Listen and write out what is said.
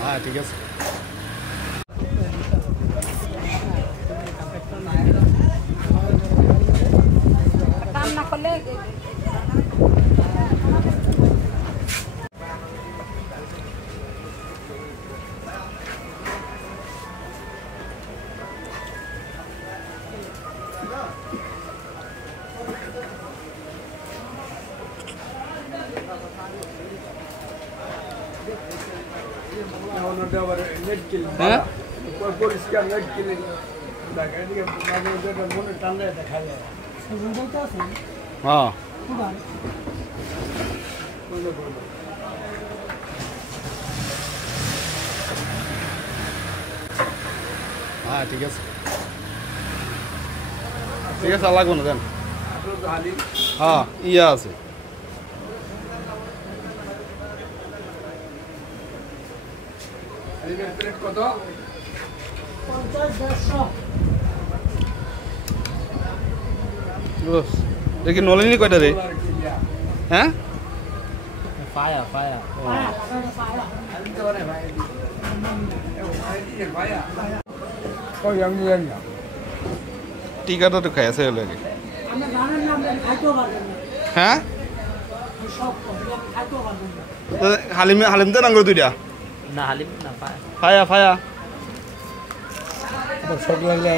হ্যাঁ ঠিক আছে। কাম না করলে হ্যাঁ পরিষ্কার নেট কিনে এদিকে মাঝে মাঝে মনে টানলে দেখা যায়। হ্যাঁ হ্যাঁ ঠিক আছে ঠিক আছে, লাগবো না দেন। হ্যাঁ ইয়া আছে। কত? দেখি নলিনী কয়টা রে? হ্যাঁ পায়া পায়া টিকাটা তো খাই আছে লাগে। হ্যাঁ হালিম হালিম তো নাঙ্গল দুইটা না হালিম না পায়া ফায়া ফায়া শখ লাগলে